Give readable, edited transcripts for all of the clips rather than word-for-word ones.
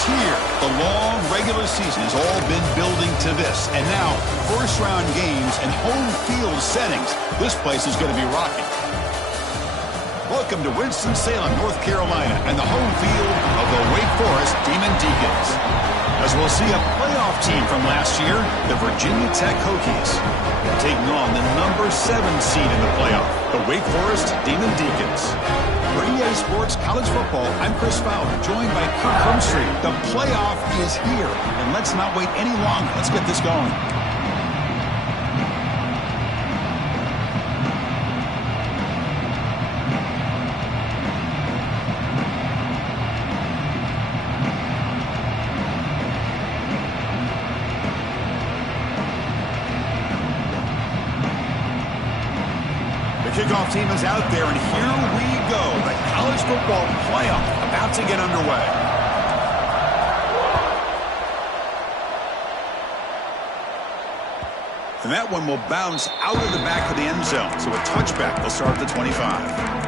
is here. The long regular season has all been building to this. And now, first-round games and home field settings. This place is going to be rocking. Welcome to Winston-Salem, North Carolina, and the home field of the Wake Forest Demon Deacons. As we'll see a playoff team from last year, the Virginia Tech Hokies, taking on the number 7 seed in the playoff, the Wake Forest Demon Deacons. For EA Sports College Football, I'm Chris Fowler, joined by Kirk Hermstreet. The playoff is here, and let's not wait any longer. Let's get this going. Kickoff team is out there, and here we go. The college football playoff about to get underway. And that one will bounce out of the back of the end zone. So a touchback will start at the 25.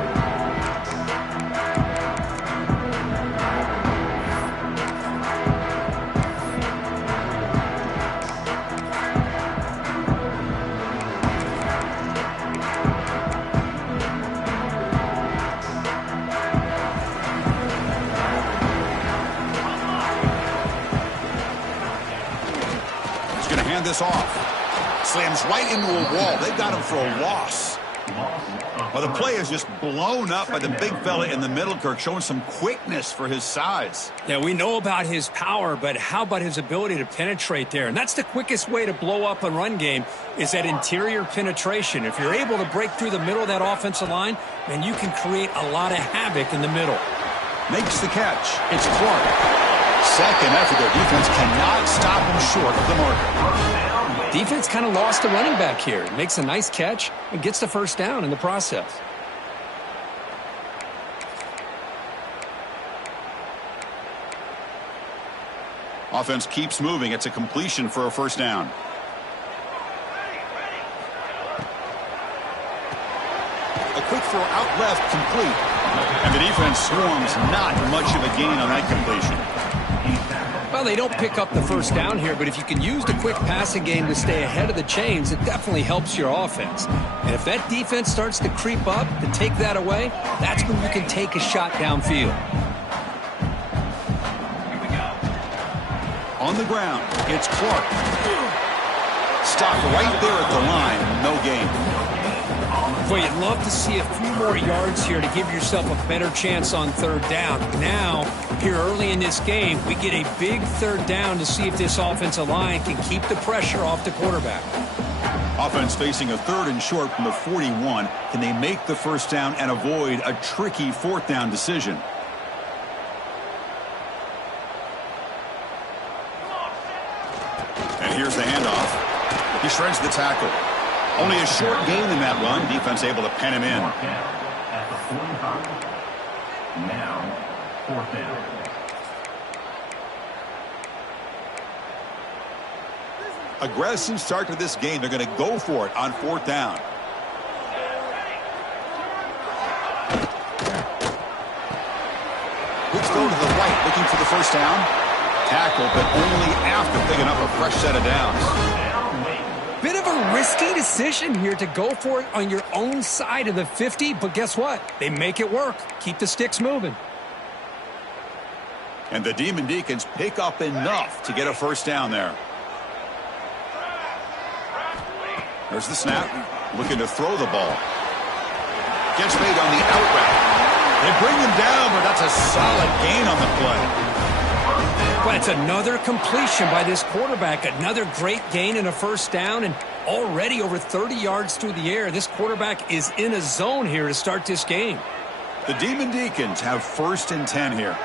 This off. Slams right into a wall. They've got him for a loss. Well, the play is just blown up by the big fella in the middle, Kirk, showing some quickness for his size. Yeah, we know about his power, but how about his ability to penetrate there? And that's the quickest way to blow up a run game is that interior penetration. If you're able to break through the middle of that offensive line, then you can create a lot of havoc in the middle. Makes the catch. It's Clark. Second effort, their defense cannot stop him short of the marker. Defense kind of lost the running back here. Makes a nice catch and gets the first down in the process. Offense keeps moving. It's a completion for a first down. A quick throw out left, complete. And the defense swarms, not much of a gain on that completion. Well, they don't pick up the first down here, but if you can use the quick passing game to stay ahead of the chains, it definitely helps your offense. And if that defense starts to creep up to take that away, that's when you can take a shot downfield. On the ground, it's Clark. Stopped right there at the line, no gain. Boy, you'd love to see a few more yards here to give yourself a better chance on third down. Now, here early in this game, we get a big third down to see if this offensive line can keep the pressure off the quarterback. Offense facing a 3rd and short from the 41. Can they make the first down and avoid a tricky 4th down decision? And here's the handoff. He shreds the tackle. Only a short gain in that run. Defense able to pen him in. At the 45. Now, 4th down. Aggressive start to this game. They're going to go for it on 4th down. Quick throw to the right, looking for the first down. Tackle, but only after picking up a fresh set of downs. Bit of a risky decision here to go for it on your own side of the 50, but guess what? They make it work. Keep the sticks moving. And the Demon Deacons pick up enough to get a first down there. There's the snap. Looking to throw the ball. Gets made on the out route. They bring him down, but that's a solid gain on the play. But it's another completion by this quarterback. Another great gain and a first down, and already over 30 yards through the air. This quarterback is in a zone here to start this game. The Demon Deacons have 1st and 10 here.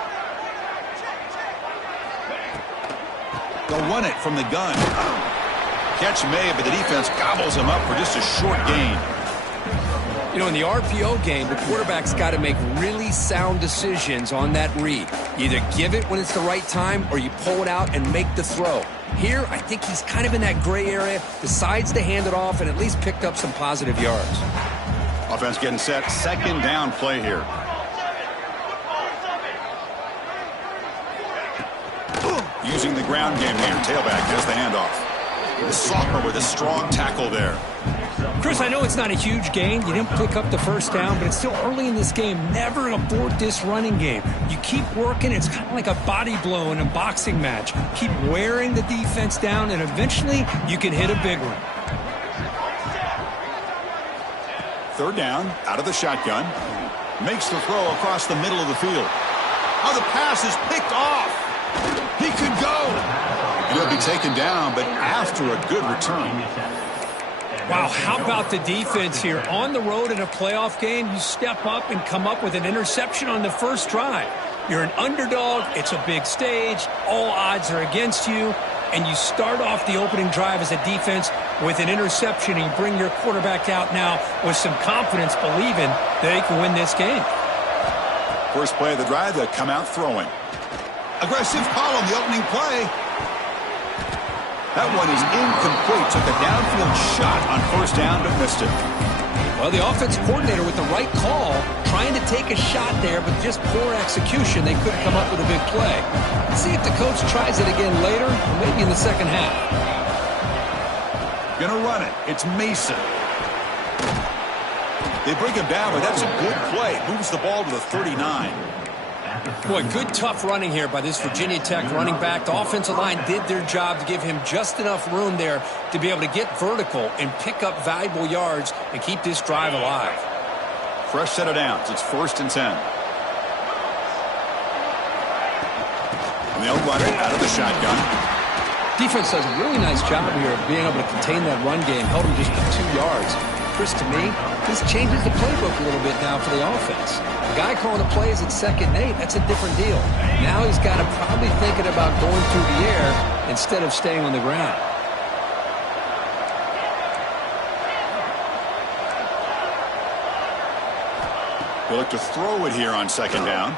They'll run it from the gun. Catch made, but the defense gobbles him up for just a short gain. You know, in the RPO game, the quarterback's got to make really sound decisions on that read. You either give it when it's the right time or you pull it out and make the throw. Here, I think he's kind of in that gray area, decides to hand it off and at least picked up some positive yards. Offense getting set. 2nd down play here. Using the ground game here. Tailback has the handoff. The sophomore with a strong tackle there. Chris, I know it's not a huge gain. You didn't pick up the first down, but it's still early in this game. Never abort this running game. You keep working. It's kind of like a body blow in a boxing match. Keep wearing the defense down, and eventually you can hit a big one. Third down, out of the shotgun. Makes the throw across the middle of the field. Oh, the pass is picked off. He could go. And he'll be taken down, but after a good return. Wow, how about the defense here? On the road in a playoff game, you step up and come up with an interception on the first drive. You're an underdog. It's a big stage. All odds are against you. And you start off the opening drive as a defense with an interception, and you bring your quarterback out now with some confidence, believing they can win this game. First play of the drive, they come out throwing. Aggressive call on the opening play. That one is incomplete. Took a downfield shot on first down, but missed it. Well, the offensive coordinator with the right call, trying to take a shot there, but just poor execution. They couldn't come up with a big play. Let's see if the coach tries it again later, or maybe in the second half. Gonna run it. It's Mason. They bring him down, but that's a good play. Moves the ball to the 39. Boy, good tough running here by this Virginia Tech running back. The offensive line did their job to give him just enough room there to be able to get vertical and pick up valuable yards and keep this drive alive. Fresh set of downs. It's 1st and 10. And they'll run it out of the shotgun. Defense does a really nice job here of being able to contain that run game. Held him just for 2 yards. Chris, to me, this changes the playbook a little bit now for the offense. The guy calling the plays at 2nd and 8, that's a different deal. Now he's got to probably thinking about going through the air instead of staying on the ground. They look to throw it here on 2nd down.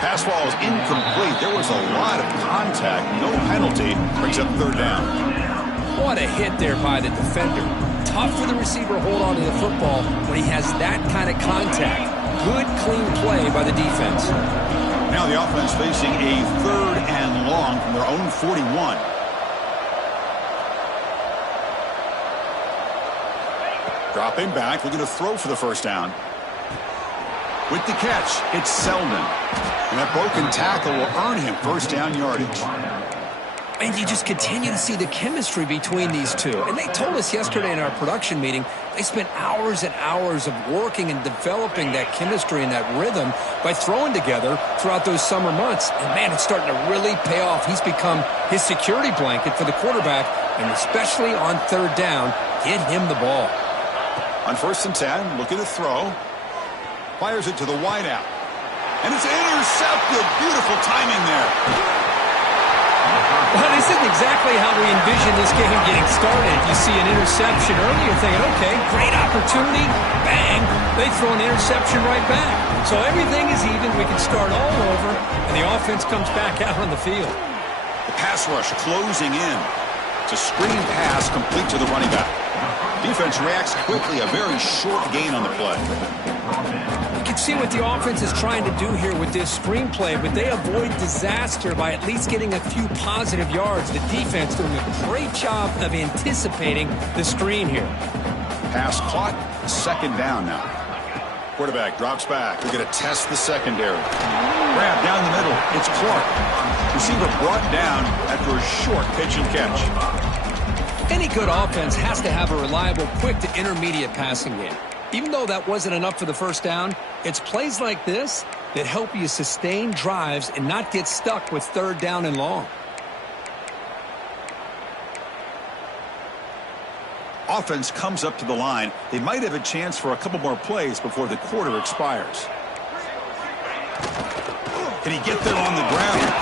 Pass ball is incomplete. There was a lot of contact. No penalty. Brings up 3rd down. What a hit there by the defender. Tough for the receiver to hold on to the football when he has that kind of contact. Good, clean play by the defense. Now the offense facing a 3rd and long from their own 41. Dropping back, looking to throw for the first down. With the catch, it's Selden. And that broken tackle will earn him first down yardage. And you just continue to see the chemistry between these two. And they told us yesterday in our production meeting, they spent hours and hours of working and developing that chemistry and that rhythm by throwing together throughout those summer months. And, man, it's starting to really pay off. He's become his security blanket for the quarterback, and especially on 3rd down, get him the ball. On 1st and 10, looking to throw. Fires it to the wideout. And it's intercepted. Beautiful timing there. Well, this isn't exactly how we envision this game getting started. You see an interception early, you're thinking, okay, great opportunity. Bang. They throw an interception right back. So everything is even. We can start all over, and the offense comes back out on the field. The pass rush closing in. It's a screen pass complete to the running back. Defense reacts quickly. A very short gain on the play. You can see what the offense is trying to do here with this screenplay, but they avoid disaster by at least getting a few positive yards. The defense doing a great job of anticipating the screen here. Pass caught. 2nd down now. Quarterback drops back. They're going to test the secondary. Grab down the middle. It's Clark. Receiver brought down after a short pitch and catch. Any good offense has to have a reliable, quick to intermediate passing game. Even though that wasn't enough for the first down, it's plays like this that help you sustain drives and not get stuck with 3rd down and long. Offense comes up to the line. They might have a chance for a couple more plays before the quarter expires. Can he get there on the ground?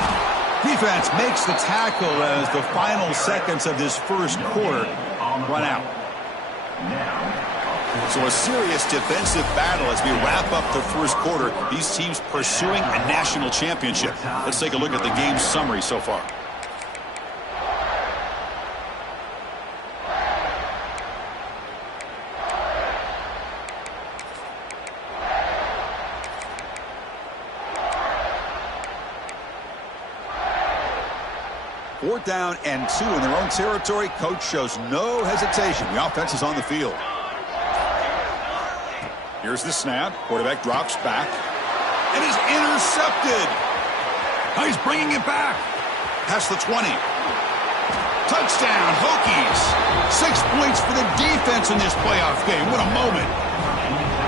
Defense makes the tackle as the final seconds of this first quarter run out. So a serious defensive battle as we wrap up the first quarter. These teams pursuing a national championship. Let's take a look at the game summary so far. 4th down and 2 in their own territory. Coach shows no hesitation. The offense is on the field. Here's the snap. Quarterback drops back and is intercepted. Now he's bringing it back. Past the 20. Touchdown, Hokies. 6 points for the defense in this playoff game. What a moment.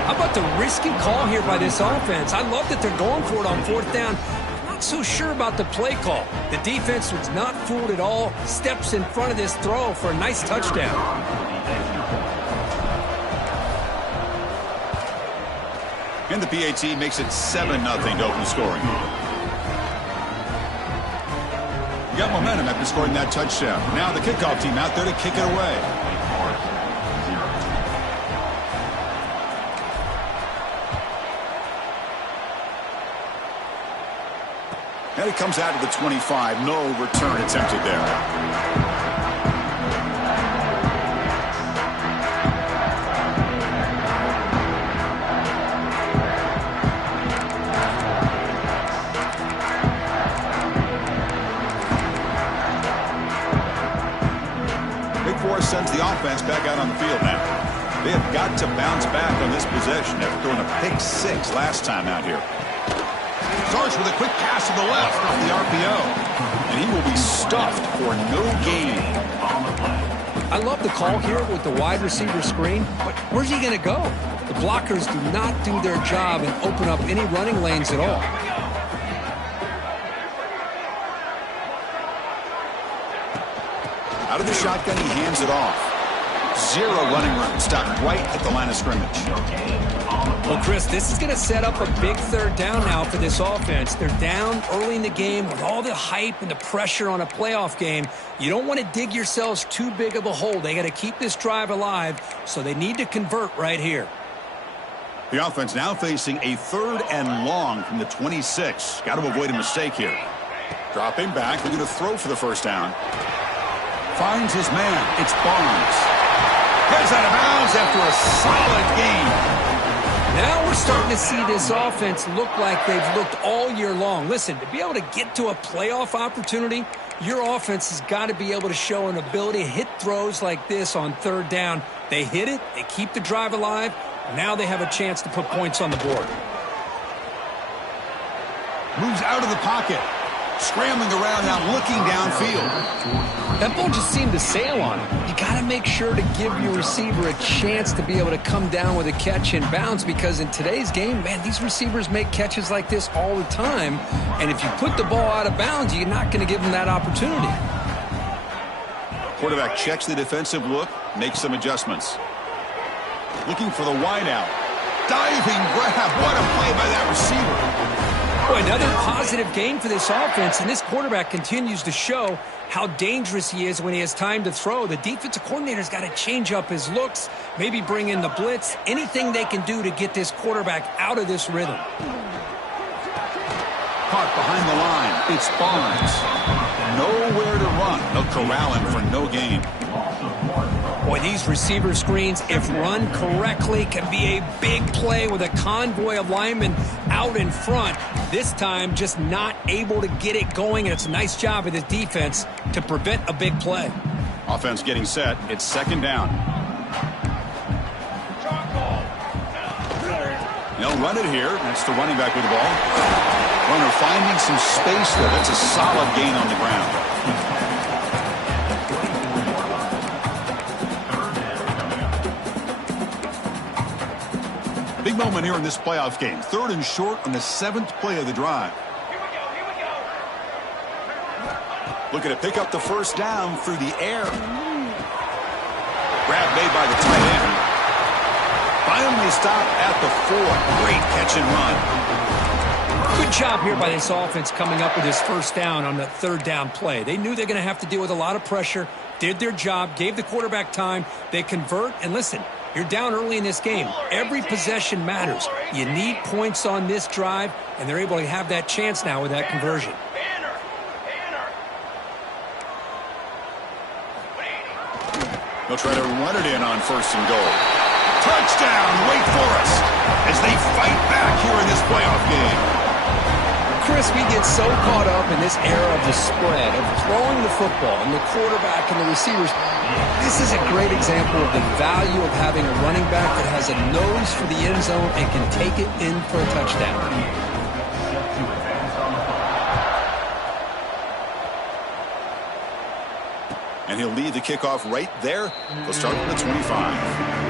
How about the risky call here by this offense? I love that they're going for it on 4th down. I'm not so sure about the play call. The defense was not fooled at all. Steps in front of this throw for a nice touchdown. And the PAT makes it 7-0 to open scoring. You got momentum after scoring that touchdown. Now the kickoff team out there to kick it away. And it comes out to the 25. No return attempted there. Sends the offense back out on the field now. They have got to bounce back on this possession after throwing a pick 6 last time out here. Starts with a quick pass to the left off the RPO. And he will be stuffed for no gain. I love the call here with the wide receiver screen, but where's he going to go? The blockers do not do their job and open up any running lanes at all. Out of the shotgun, he hands it off. 0 running room. Stopped right at the line of scrimmage. Well, Chris, this is going to set up a big 3rd down now for this offense. They're down early in the game with all the hype and the pressure on a playoff game. You don't want to dig yourselves too big of a hole. They got to keep this drive alive, so they need to convert right here. The offense now facing a 3rd and long from the 26. Got to avoid a mistake here. Dropping back. They're going to throw for the 1st down. Finds his man. It's Barnes. Gets out of bounds after a solid game. Now we're starting to see this offense look like they've looked all year long. Listen, to be able to get to a playoff opportunity, your offense has got to be able to show an ability to hit throws like this on 3rd down. They hit it. They keep the drive alive. Now they have a chance to put points on the board. Moves out of the pocket. Scrambling around now, looking downfield. That ball just seemed to sail on him. You got to make sure to give your receiver a chance to be able to come down with a catch and bounce, because in today's game, man, these receivers make catches like this all the time. And if you put the ball out of bounds, you're not going to give them that opportunity. Quarterback checks the defensive look, makes some adjustments. Looking for the wideout. Diving grab. What a play by that receiver. Boy, another positive game for this offense, and this quarterback continues to show how dangerous he is when he has time to throw. The defensive coordinator's got to change up his looks, maybe bring in the blitz, anything they can do to get this quarterback out of this rhythm. Caught behind the line. It's Barnes. Nowhere to run. They'll corral him for no gain. Boy, these receiver screens, if run correctly, can be a big play with a convoy of linemen out in front. This time, just not able to get it going, and it's a nice job of the defense to prevent a big play. Offense getting set. It's 2nd down. They'll run it here. That's the running back with the ball. Runner finding some space there. That's a solid gain on the ground. Big moment here in this playoff game. 3rd and short on the 7th play of the drive. Looking to pick up the 1st down through the air. Grab made by the tight end. Finally stopped at the 4. Great catch and run. Good job here by this offense coming up with his 1st down on the 3rd down play. They knew they're going to have to deal with a lot of pressure, did their job, gave the quarterback time. They convert, and listen, you're down early in this game. Every possession matters. You need points on this drive, and they're able to have that chance now with that conversion. They'll try to run it in on 1st and goal. Touchdown, Wake Forest, as they fight back here in this playoff game. Chris, we get so caught up in this era of the spread, of throwing the football and the quarterback and the receivers. This is a great example of the value of having a running back that has a nose for the end zone and can take it in for a touchdown. And he'll lead the kickoff right there. They'll start from the 25.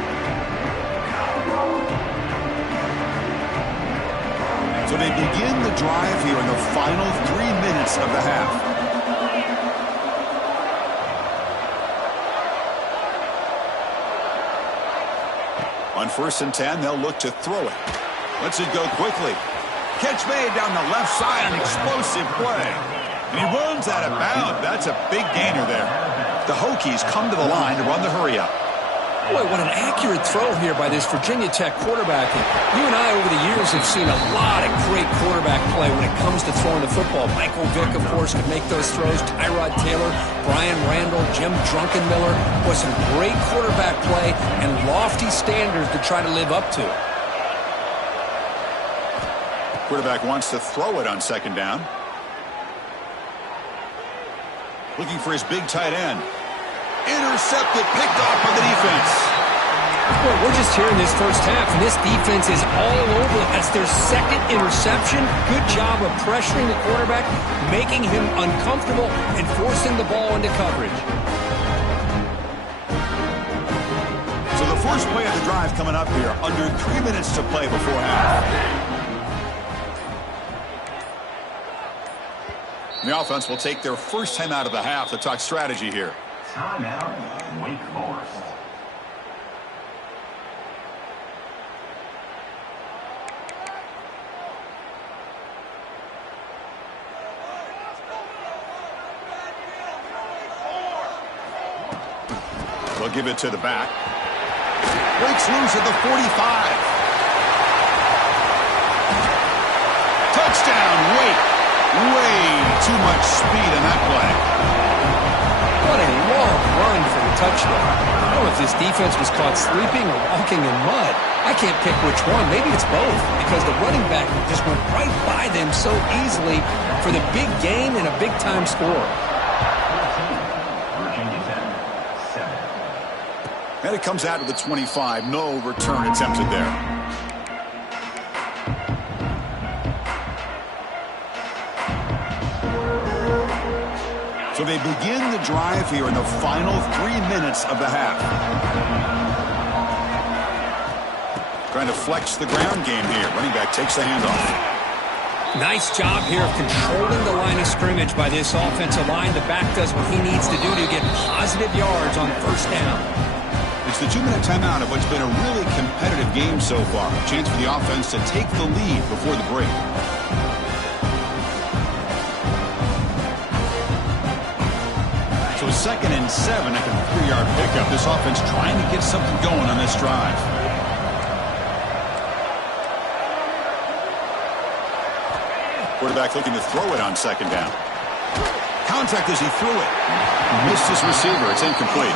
So they begin the drive here in the final 3 minutes of the half. On 1st and 10, they'll look to throw it. Lets it go quickly. Catch made down the left side, an explosive play. And he runs out of bounds. That's a big gainer there. The Hokies come to the line to run the hurry-up. Boy, what an accurate throw here by this Virginia Tech quarterback. And you and I, over the years, have seen a lot of great quarterback play when it comes to throwing the football. Michael Vick, of course, could make those throws. Tyrod Taylor, Brian Randall, Jim Druckenmiller. Boy, some great quarterback play and lofty standards to try to live up to. Quarterback wants to throw it on 2nd down. Looking for his big tight end. Intercepted, picked off by the defense. Boy, we're just here in this first half, and this defense is all over. That's their 2nd interception. Good job of pressuring the quarterback, making him uncomfortable, and forcing the ball into coverage. So the first play of the drive coming up here, under 3 minutes to play before half. The offense will take their first time out of the half to talk strategy here. Timeout, Wake Forest. They'll give it to the back. Breaks loose at the 45. Touchdown, Wake. Way too much speed in that play. What a long run for the touchdown. I don't know if this defense was caught sleeping or walking in mud. I can't pick which one. Maybe it's both, because the running back just went right by them so easily for the big gain and a big-time score. Virginia Tech, 7. And it comes out to the 25. No return attempted there. So they begin the drive here in the final 3 minutes of the half. Trying to flex the ground game here. Running back takes the handoff. Nice job here of controlling the line of scrimmage by this offensive line. The back does what he needs to do to get positive yards on 1st down. It's the 2-minute timeout of what's been a really competitive game so far. A chance for the offense to take the lead before the break. So 2nd and 7 after the 3-yard pickup. This offense trying to get something going on this drive. Quarterback looking to throw it on 2nd down. Contact as he threw it. Missed his receiver. It's incomplete.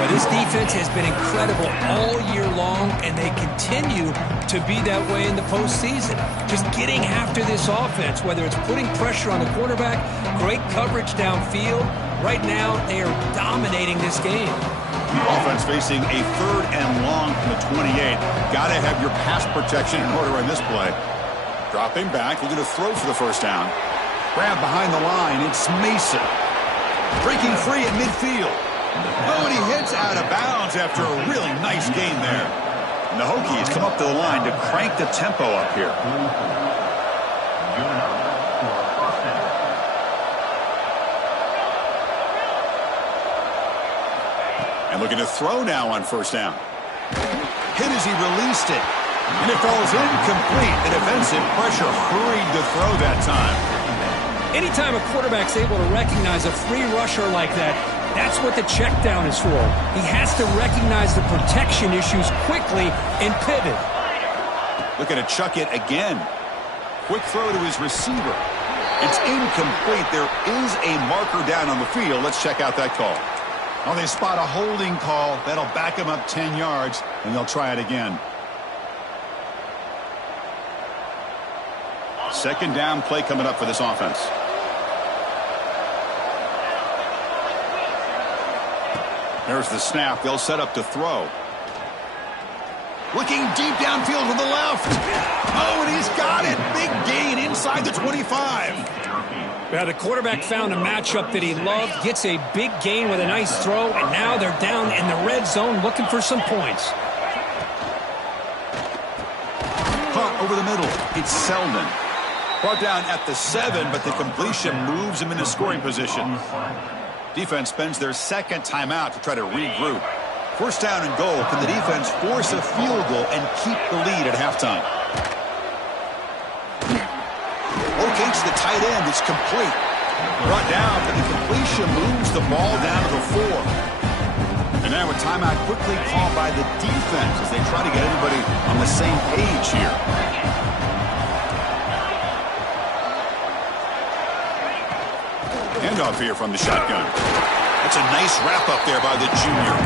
Well, this defense has been incredible all year long, and they continue to be that way in the postseason. Just getting after this offense, whether it's putting pressure on the quarterback, great coverage downfield. Right now, they are dominating this game. The offense facing a 3rd and long from the 28. Got to have your pass protection in order on this play. Dropping back, looking to throw for the 1st down. Grab behind the line, it's Mason. Breaking free at midfield. Oh, and he hits out of bounds after a really nice gain there. And the Hokies come up to the line to crank the tempo up here. And looking to throw now on 1st down. Hit as he released it. And it falls incomplete. The defensive pressure hurried to throw that time. Anytime a quarterback's able to recognize a free rusher like that, that's what the check down is for. He has to recognize the protection issues quickly and pivot. Looking to chuck it again. Quick throw to his receiver. It's incomplete. There is a marker down on the field. Let's check out that call. Oh, they spot a holding call. That'll back him up 10 yards, and they'll try it again. Second down play coming up for this offense. There's the snap. They'll set up to throw. Looking deep downfield to the left. Oh, and he's got it. Big gain inside the 25. Well, the quarterback found a matchup that he loved, gets a big gain with a nice throw, and now they're down in the red zone looking for some points. Caught over the middle. It's Selden. Brought down at the 7, but the completion moves him into scoring position. Defense spends their second timeout to try to regroup. First down and goal. Can the defense force a field goal and keep the lead at halftime? Locates the tight end. It's complete. Brought down, but the completion moves the ball down to the 4. And now a timeout quickly called by the defense as they try to get everybody on the same page here. Handoff here from the shotgun. That's a nice wrap up there by the junior.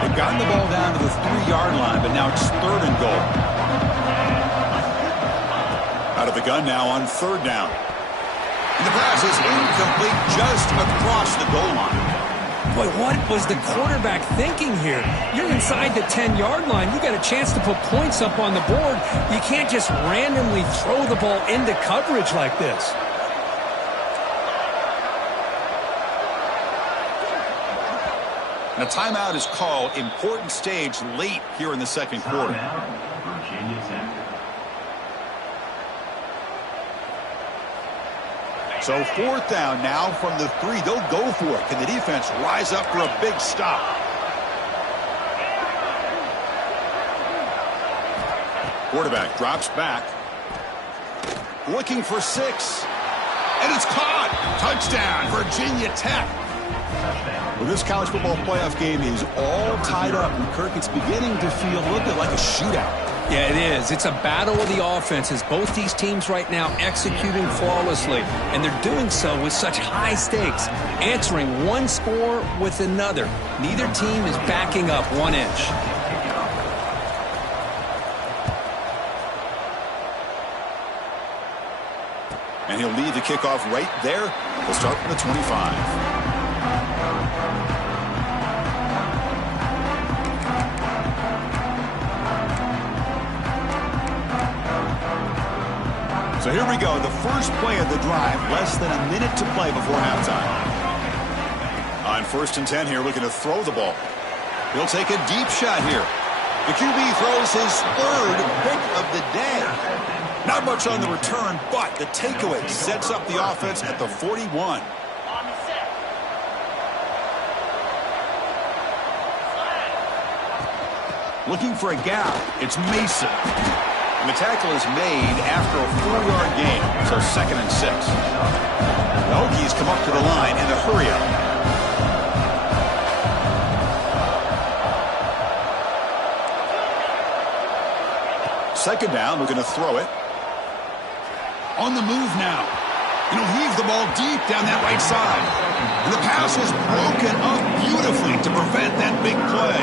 They've gotten the ball down to the 3-yard line, but now it's third and goal. Out of the gun now on third down. And the pass is incomplete just across the goal line. Boy, what was the quarterback thinking here? You're inside the 10-yard line. You got a chance to put points up on the board. You can't just randomly throw the ball into coverage like this. And a timeout is called. Important stage late here in the second quarter. Virginia Tech. So fourth down now from the 3. They'll go for it. Can the defense rise up for a big stop? Quarterback drops back. Looking for 6. And it's caught. Touchdown, Virginia Tech. Well, this college football playoff game is all tied up. And Kirk, it's beginning to feel a little bit like a shootout. Yeah, it is. It's a battle of the offenses. Both these teams right now executing flawlessly, and they're doing so with such high stakes, answering one score with another. Neither team is backing up 1 inch. And he'll lead the kickoff right there. We'll start from the 25. So here we go, the first play of the drive, less than a minute to play before halftime. On 1st and 10 here, looking to throw the ball. He'll take a deep shot here. The QB throws his 3rd pick of the day. Not much on the return, but the takeaway sets up the offense at the 41. Looking for a gap, it's Mason. And the tackle is made after a 4-yard gain, so 2nd and 6. The Hokies come up to the line in a hurry-up. Second down, we're going to throw it. On the move now. And he'll heave the ball deep down that right side. And the pass is broken up beautifully to prevent that big play.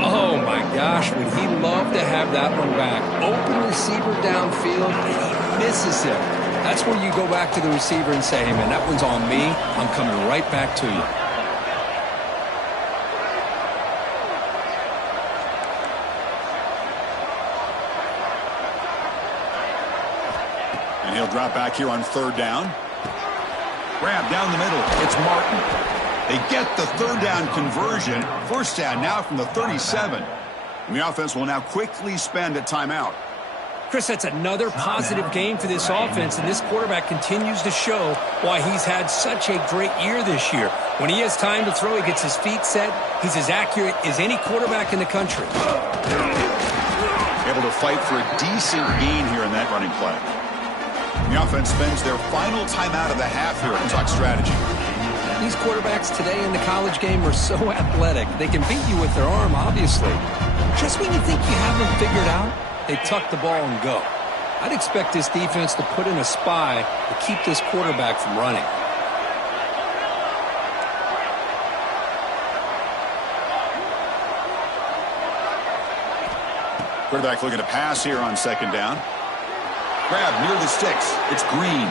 Oh, my gosh, would he love to have that one back. Open receiver downfield, and he misses it. That's where you go back to the receiver and say, hey, man, that one's on me. I'm coming right back to you. And he'll drop back here on 3rd down. Grab down the middle. It's Martin. They get the 3rd down conversion. First down now from the 37. And the offense will now quickly spend a timeout. Chris, that's another positive game for this offense, and this quarterback continues to show why he's had such a great year this year. When he has time to throw, he gets his feet set. He's as accurate as any quarterback in the country. Able to fight for a decent gain here in that running play. And the offense spends their final timeout of the half here to talk strategy. These quarterbacks today in the college game are so athletic. They can beat you with their arm, obviously. Just when you think you have them figured out, they tuck the ball and go. I'd expect this defense to put in a spy to keep this quarterback from running. Quarterback looking to pass here on second down. Grab near the sticks. It's Green.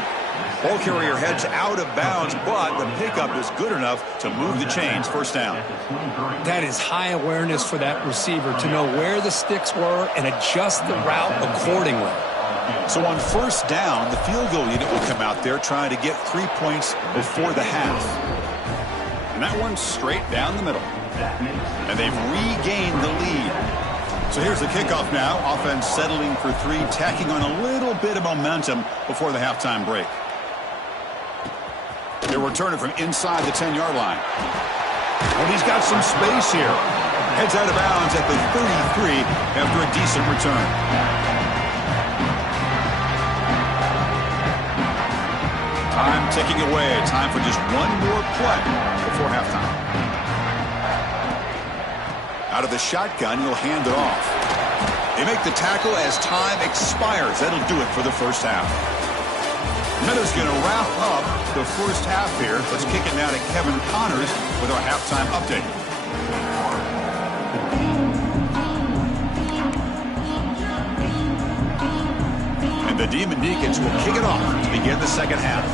Ball carrier heads out of bounds, but the pickup is good enough to move the chains. First down. That is high awareness for that receiver to know where the sticks were and adjust the route accordingly. So on first down, the field goal unit will come out there trying to get 3 points before the half. And that one's straight down the middle. And they've regained the lead. So here's the kickoff now. Offense settling for 3, tacking on a little bit of momentum before the halftime break. They're returning from inside the 10-yard line. And he's got some space here. Heads out of bounds at the 33 after a decent return. Time ticking away. Time for just one more play before halftime. Out of the shotgun, he'll hand it off. They make the tackle as time expires. That'll do it for the first half. Meadows going to wrap up the first half here. Let's kick it now to Kevin Connors with our halftime update. And the Demon Deacons will kick it off to begin the second half.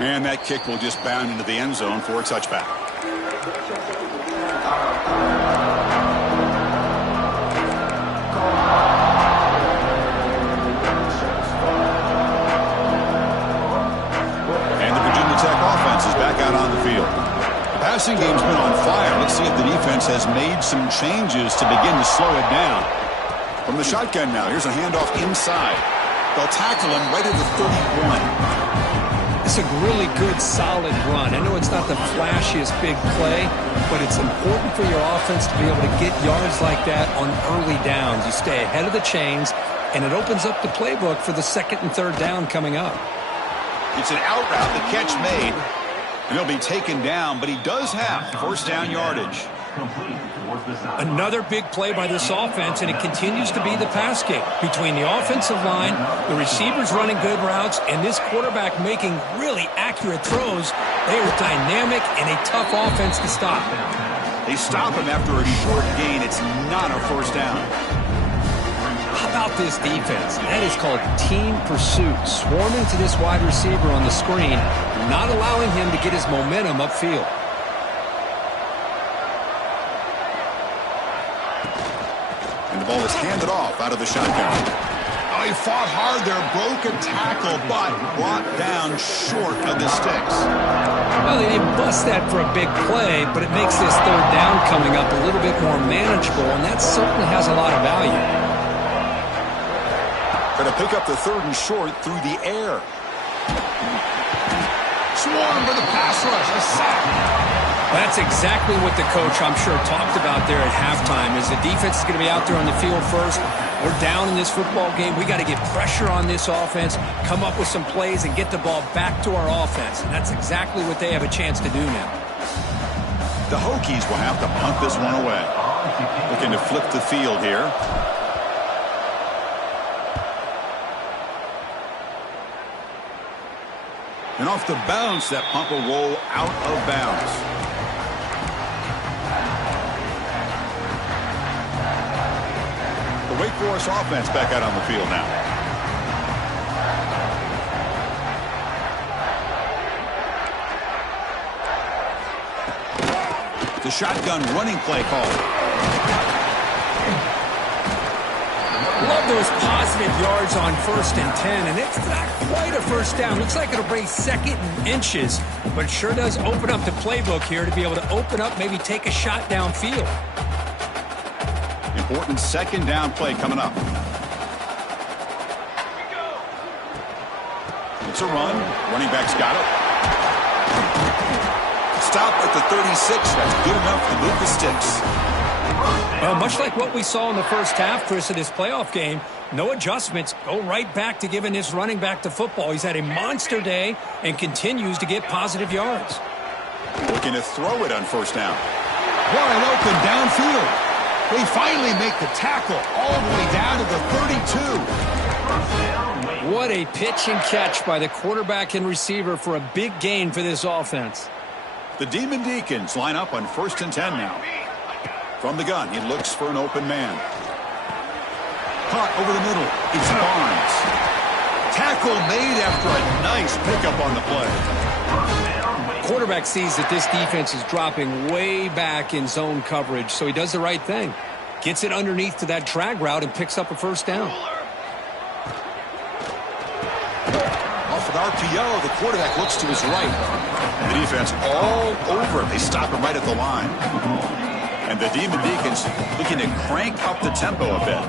And that kick will just bound into the end zone for a touchback. And the Virginia Tech offense is back out on the field. The passing game's been on fire. Let's see if the defense has made some changes to begin to slow it down. From the shotgun now, here's a handoff inside. They'll tackle him right at the 31. It's a really good, solid run. I know it's not the flashiest big play, but it's important for your offense to be able to get yards like that on early downs. You stay ahead of the chains, and it opens up the playbook for the second and third down coming up. It's an out route, the catch made, and he'll be taken down, but he does have first down yardage. Another big play by this offense, and it continues to be the pass game. Between the offensive line, the receivers running good routes, and this quarterback making really accurate throws, they are dynamic and a tough offense to stop. They stop him after a short gain. It's not a first down. How about this defense? That is called team pursuit. Swarming to this wide receiver on the screen, not allowing him to get his momentum upfield. The ball is handed off out of the shotgun. Oh, he fought hard there, broke a tackle, but brought down short of the sticks. Well, they didn't bust that for a big play, but it makes this third down coming up a little bit more manageable, and that certainly has a lot of value. Going to pick up the third and short through the air. Swarm for the pass rush, a sack. That's exactly what the coach, I'm sure, talked about there at halftime, is the defense is going to be out there on the field first. We're down in this football game. We got to get pressure on this offense, come up with some plays, and get the ball back to our offense. And that's exactly what they have a chance to do now. The Hokies will have to punt this one away. Looking to flip the field here. And off the bounce, that punt will roll out of bounds. The Wake Forest offense back out on the field now. The shotgun running play call. Love those positive yards on 1st and 10, and it's not quite a first down. Looks like it'll bring second and inches, but it sure does open up the playbook here to be able to open up, maybe take a shot downfield. Important second down play coming up. It's a run. Running back's got it. Stop at the 36. That's good enough to move the sticks. Well, much like what we saw in the first half, Chris, of this playoff game, no adjustments. Go right back to giving this running back the football. He's had a monster day and continues to get positive yards. Looking to throw it on first down. wide open downfield. They finally make the tackle all the way down to the 32. What a pitch and catch by the quarterback and receiver for a big gain for this offense. The Demon Deacons line up on 1st and 10 now. From the gun, he looks for an open man. Caught over the middle. It's Barnes. Tackle made after a nice pickup on the play. Quarterback sees that this defense is dropping way back in zone coverage, so he does the right thing. Gets it underneath to that drag route and picks up a first down. Off an RPO, the quarterback looks to his right. The defense all over him. They stop him right at the line. And the Demon Deacons looking to crank up the tempo a bit.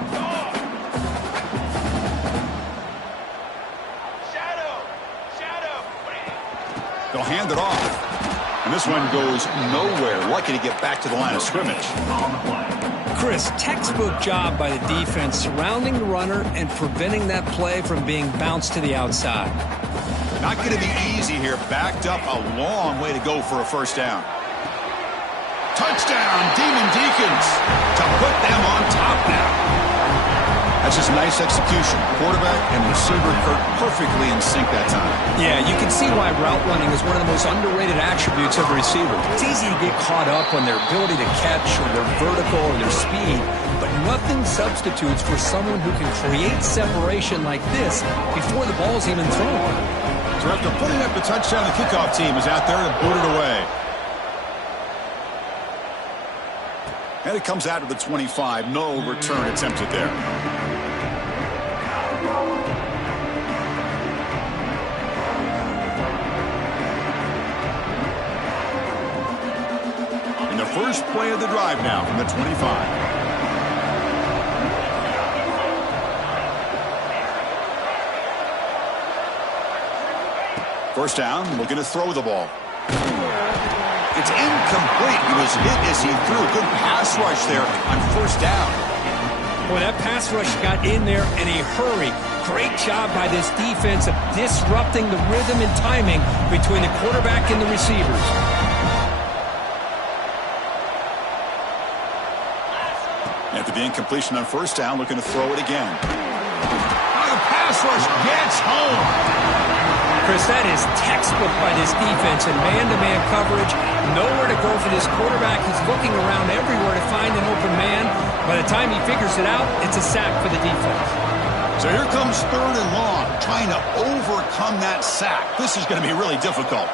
They'll hand it off. And this one goes nowhere. Lucky to get back to the line of scrimmage. Chris, textbook job by the defense surrounding the runner and preventing that play from being bounced to the outside. Not going to be easy here. Backed up a long way to go for a first down. Touchdown, Demon Deacons, to put them on top now. That's just nice execution. Quarterback and receiver perfectly in sync that time. Yeah, you can see why route running is one of the most underrated attributes of a receiver. It's easy to get caught up on their ability to catch or their vertical or their speed, but nothing substitutes for someone who can create separation like this before the ball's even thrown. So after putting up the touchdown, the kickoff team is out there to boot it away. And it comes out of the 25. No return attempted there. In the first play of the drive now from the 25. First down, looking to throw the ball. It's incomplete. He was hit as he threw. Good pass rush there on first down. Boy, that pass rush got in there in a hurry. Great job by this defense of disrupting the rhythm and timing between the quarterback and the receivers. After the incompletion on first down, looking to throw it again. Now the pass rush gets home. Chris, that is textbook by this defense in man-to-man coverage. Nowhere to go for this quarterback. He's looking around everywhere to find an open man. By the time he figures it out, it's a sack for the defense. So here comes 3rd and long, trying to overcome that sack. This is going to be really difficult.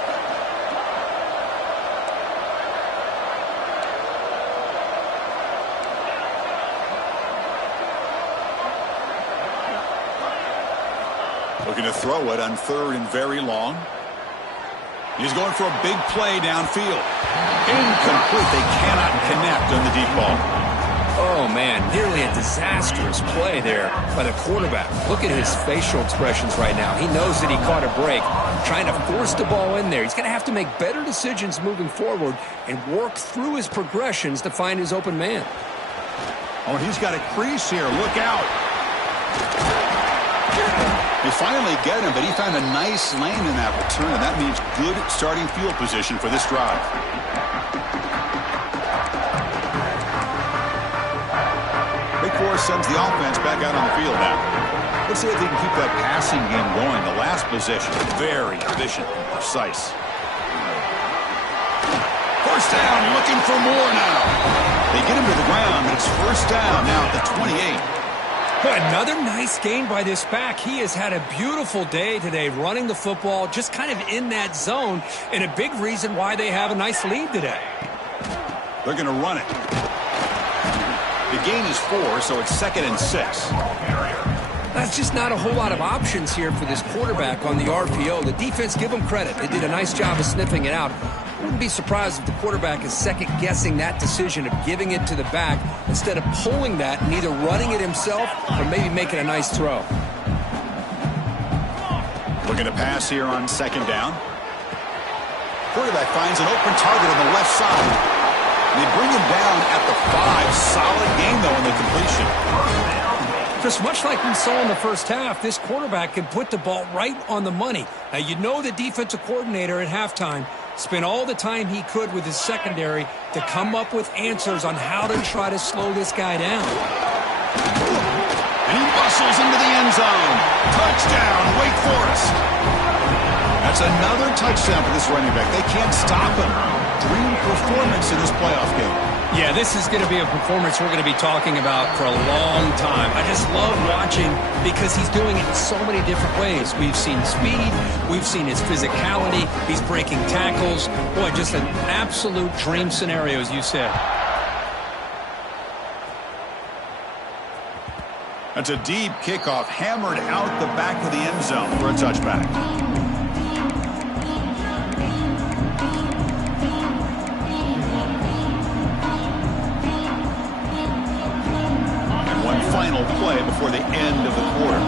Looking to throw it on 3rd and very long. He's going for a big play downfield. Incomplete. They cannot connect on the deep ball. Oh, man, nearly a disastrous play there by the quarterback. Look at his facial expressions right now. He knows that he caught a break, trying to force the ball in there. He's going to have to make better decisions moving forward and work through his progressions to find his open man. Oh, he's got a crease here. Look out. They finally get him, but he found a nice lane in that return, and that means good starting field position for this drive. Big Force sends the offense back out on the field now. Let's see if they can keep that passing game going. The last possession, very efficient and precise. First down, looking for more now. They get him to the ground, but it's first down now at the 28. Another nice gain by this back. He has had a beautiful day today running the football, just kind of in that zone, and a big reason why they have a nice lead today. They're going to run it. The gain is 4, so it's 2nd and 6. That's just not a whole lot of options here for this quarterback on the RPO. The defense, give them credit. They did a nice job of sniffing it out. I wouldn't be surprised if the quarterback is second-guessing that decision of giving it to the back instead of pulling that and either running it himself or maybe making a nice throw. Looking to pass here on 2nd down. Quarterback finds an open target on the left side. They bring him down at the 5. Solid game, though, in the completion. Chris, much like we saw in the first half, this quarterback can put the ball right on the money. Now, you know the defensive coordinator at halftime spent all the time he could with his secondary to come up with answers on how to try to slow this guy down. And he bustles into the end zone. Touchdown, Wake Forest. That's another touchdown for this running back. They can't stop him. Dream performance in this playoff game. Yeah, this is going to be a performance we're going to be talking about for a long time. I just love watching because he's doing it in so many different ways. We've seen speed. We've seen his physicality. He's breaking tackles. Boy, just an absolute dream scenario, as you said. That's a deep kickoff, hammered out the back of the end zone for a touchback. Final play before the end of the quarter.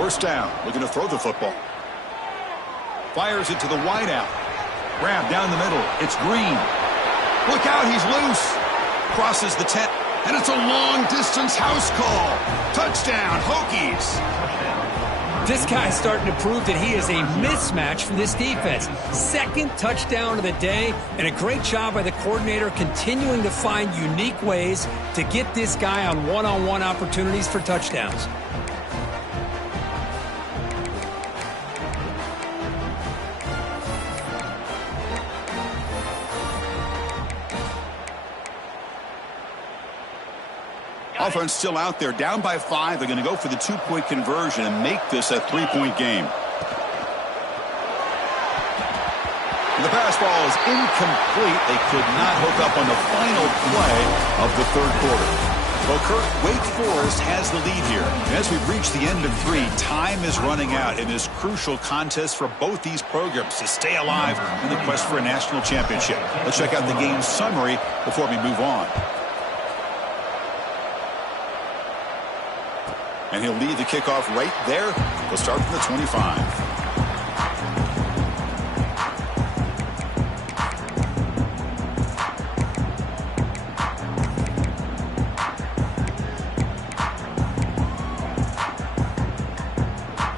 First down, looking to throw the football. Fires it to the wideout. Grab down the middle. It's Green. Look out, he's loose. Crosses the 10, and it's a long-distance house call. Touchdown, Hokies. This guy's starting to prove that he is a mismatch for this defense. Second touchdown of the day, and a great job by the coordinator continuing to find unique ways to get this guy on one-on-one opportunities for touchdowns. Offense still out there, down by 5. They're going to go for the 2-point conversion and make this a 3-point game. The pass ball is incomplete. They could not hook up on the final play of the third quarter. Well, Kirk, Wake Forest has the lead here. As we've reached the end of 3, time is running out in this crucial contest for both these programs to stay alive in the quest for a national championship. Let's check out the game summary before we move on. And he'll lead the kickoff right there. We'll start from the 25.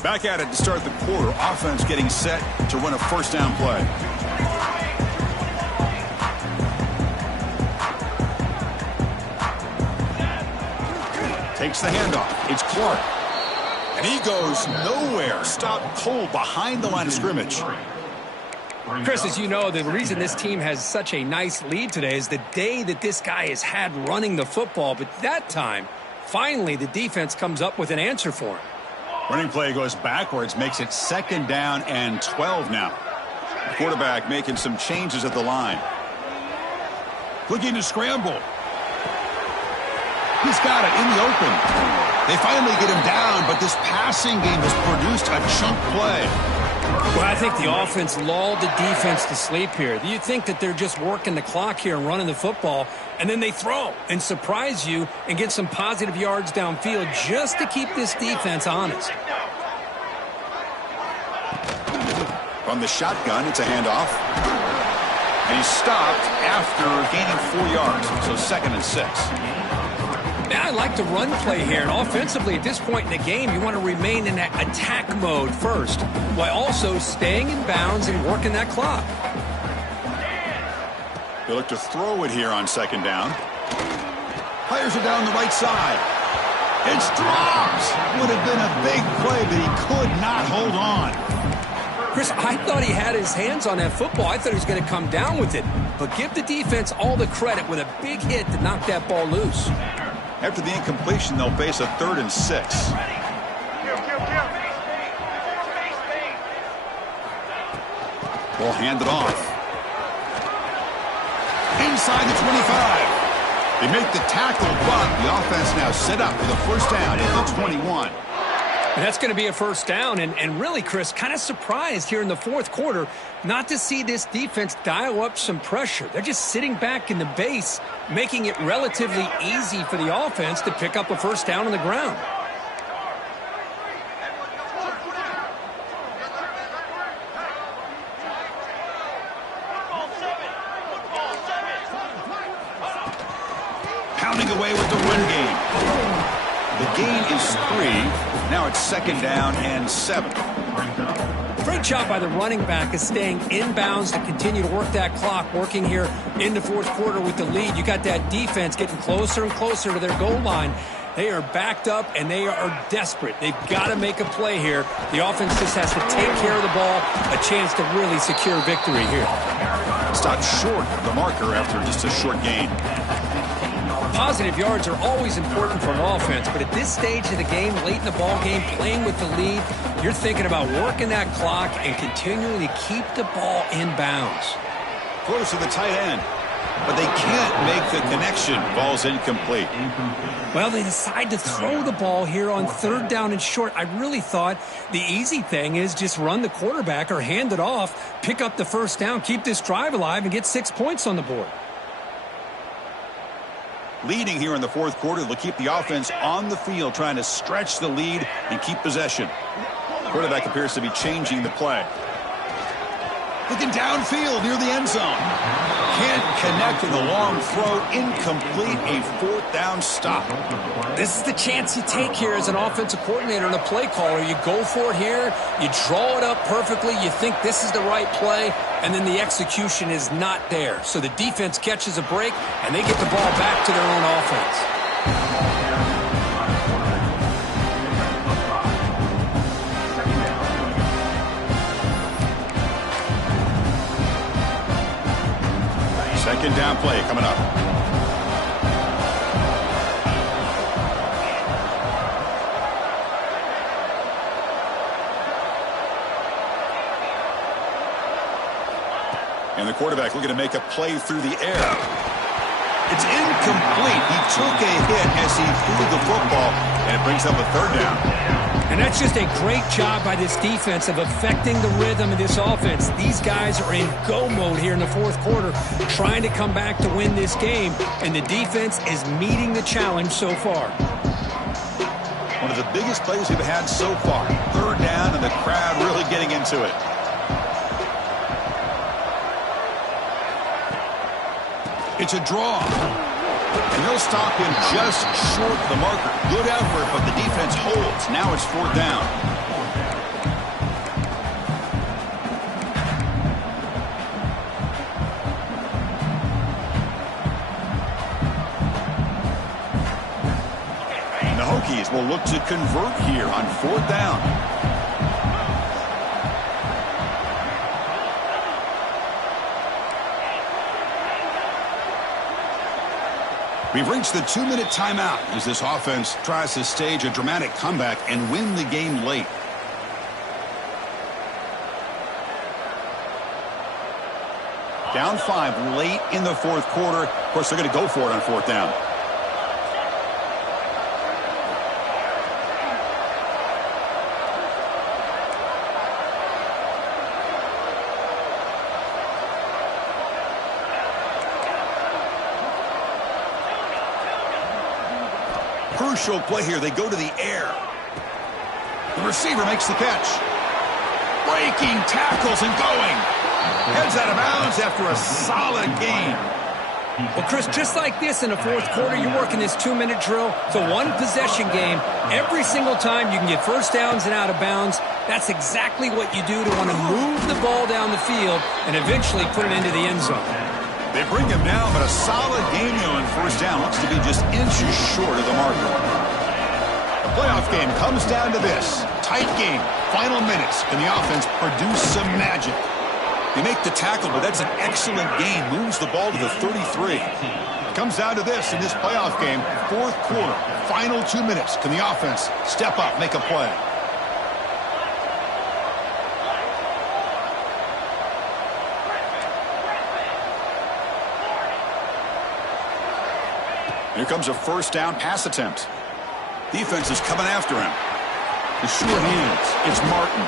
Back at it to start the quarter. Offense getting set to run a first down play. Takes the handoff. It's Clark. And he goes nowhere. Stopped cold behind the line of scrimmage. Chris, as you know, the reason this team has such a nice lead today is the day that this guy has had running the football. But that time, finally, the defense comes up with an answer for him. Running play goes backwards, makes it 2nd down and 12 now. The quarterback making some changes at the line. Looking to scramble. He's got it in the open. They finally get him down, but this passing game has produced a chunk play. Well, I think the offense lulled the defense to sleep here. You think that they're just working the clock here and running the football, and then they throw and surprise you and get some positive yards downfield just to keep this defense honest. From the shotgun, it's a handoff. And he's stopped after gaining 4 yards, so 2nd and 6. Now, I like the run play here, and offensively at this point in the game, you want to remain in that attack mode first, while also staying in bounds and working that clock. They look to throw it here on 2nd down. Fires it down the right side. It's dropped. Would have been a big play, but he could not hold on. Chris, I thought he had his hands on that football. I thought he was going to come down with it. But give the defense all the credit with a big hit to knock that ball loose. After the incompletion, they'll face a 3rd and 6. Ball handed off. Inside the 25. They make the tackle, but the offense now set up for the first down at the 21. And that's going to be a first down. And really, Chris, kind of surprised here in the fourth quarter not to see this defense dial up some pressure. They're just sitting back in the base, making it relatively easy for the offense to pick up a first down on the ground. running away with the run game. The gain is 3. Now it's 2nd down and 7. Great job by the running back is staying inbounds to continue to work that clock, working here in the fourth quarter with the lead. You got that defense getting closer and closer to their goal line. They are backed up, and they are desperate. They've got to make a play here. The offense just has to take care of the ball, a chance to really secure victory here. Stopped short of the marker after just a short gain. Positive yards are always important for an offense, but at this stage of the game, late in the ball game, playing with the lead, you're thinking about working that clock and continuing to keep the ball in bounds. Close to the tight end, but they can't make the connection. Ball's incomplete. Well, they decide to throw the ball here on 3rd down and short. I really thought the easy thing is just run the quarterback or hand it off, pick up the 1st down, keep this drive alive, and get 6 points on the board. Leading here in the fourth quarter, they'll keep the offense on the field, trying to stretch the lead and keep possession. Quarterback appears to be changing the play. Looking downfield near the end zone. Can't connect with a long throw. Incomplete. A 4th down stop. This is the chance you take here as an offensive coordinator and a play caller. You go for it here. You draw it up perfectly. You think this is the right play, and then the execution is not there. So the defense catches a break, and they get the ball back to their own offense. Second down play coming up. And the quarterback looking to make a play through the air. It's incomplete. He took a hit as he threw the football, and it brings up a 3rd down. And that's just a great job by this defense of affecting the rhythm of this offense. These guys are in go mode here in the fourth quarter, trying to come back to win this game, and the defense is meeting the challenge so far. One of the biggest plays we've had so far. 3rd down, and the crowd really getting into it. It's a draw. And they'll stop him just short of the marker. Good effort, but the defense holds. Now it's 4th down. And the Hokies will look to convert here on 4th down. We've reached the 2-minute timeout as this offense tries to stage a dramatic comeback and win the game late. Down 5 late in the fourth quarter. Of course, they're going to go for it on 4th down. Crucial play here. They go to the air. The receiver makes the catch. Breaking tackles and going. Heads out of bounds after a solid game. Well, Chris, just like this in the fourth quarter, you're working this 2-minute drill. It's a one-possession game. Every single time you can get 1st downs and out of bounds. That's exactly what you do to want to move the ball down the field and eventually put it into the end zone. They bring him down, but a solid game in 1st down. Looks to be just inches short of the marker. The playoff game comes down to this. Tight game. Final minutes. Can the offense produce some magic? They make the tackle, but that's an excellent game. Moves the ball to the 33. Comes down to this in this playoff game. 4th quarter. Final 2 minutes. Can the offense step up, make a play? Here comes a 1st down pass attempt. Defense is coming after him. The sure hands. It's Martin.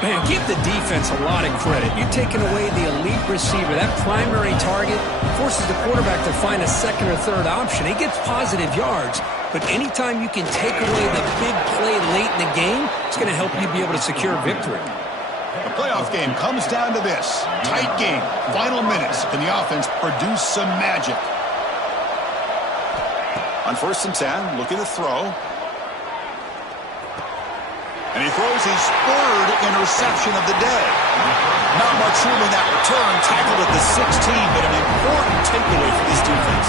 Man, give the defense a lot of credit. You're taking away the elite receiver. That primary target forces the quarterback to find a 2nd or 3rd option. He gets positive yards, but anytime you can take away the big play late in the game, it's going to help you be able to secure victory. The playoff game comes down to this. Tight game. Final minutes. Can the offense produce some magic? On 1st and 10, looking to throw. And he throws his 3rd interception of the day. Not much room in that return. Tackled at the 16, but an important takeaway for this defense.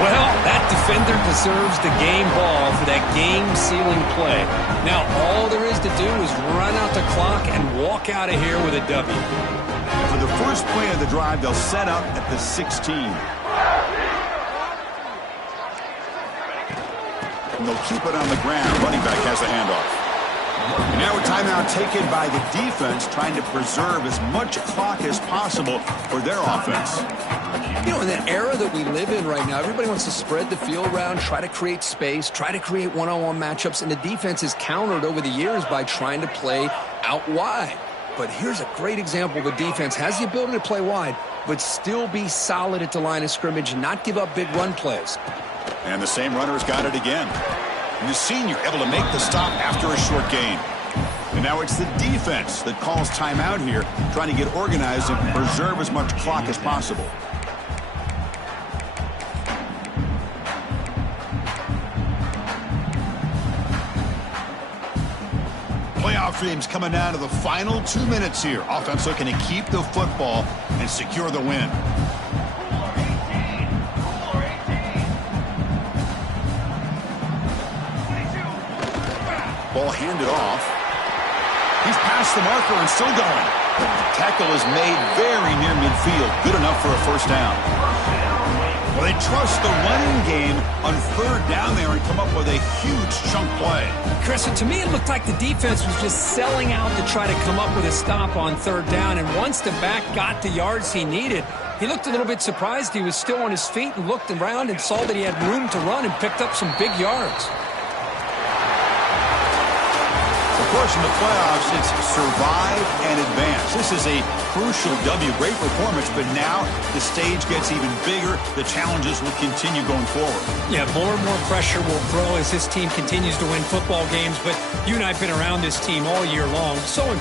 Well, that defender deserves the game ball for that game-sealing play. Now, all there is to do is run out the clock and walk out of here with a W. And for the first play of the drive, they'll set up at the 16. And they'll keep it on the ground. Running back has the handoff. And now a timeout taken by the defense, trying to preserve as much clock as possible for their offense. You know, in the era that we live in right now, everybody wants to spread the field around, try to create space, try to create one-on-one matchups, and the defense is countered over the years by trying to play out wide. But here's a great example of a defense has the ability to play wide, but still be solid at the line of scrimmage and not give up big run plays. And the same runner's got it again. And the senior able to make the stop after a short gain. And now it's the defense that calls timeout here, trying to get organized and preserve as much clock as possible. Playoff dreams coming down to the final 2 minutes here. Offense looking to keep the football and secure the win. Ball handed off. He's past the marker and still going. The tackle is made very near midfield. Good enough for a first down. Well, they trust the running game on 3rd down there and come up with a huge chunk play. Chris, to me, it looked like the defense was just selling out to try to come up with a stop on 3rd down. And once the back got the yards he needed, he looked a little bit surprised. He was still on his feet and looked around and saw that he had room to run and picked up some big yards. Of course, in the playoffs, it's survive and advance. This is a crucial W. Great performance, but now the stage gets even bigger. The challenges will continue going forward. Yeah, more and more pressure will grow as this team continues to win football games, but you and I have been around this team all year long. So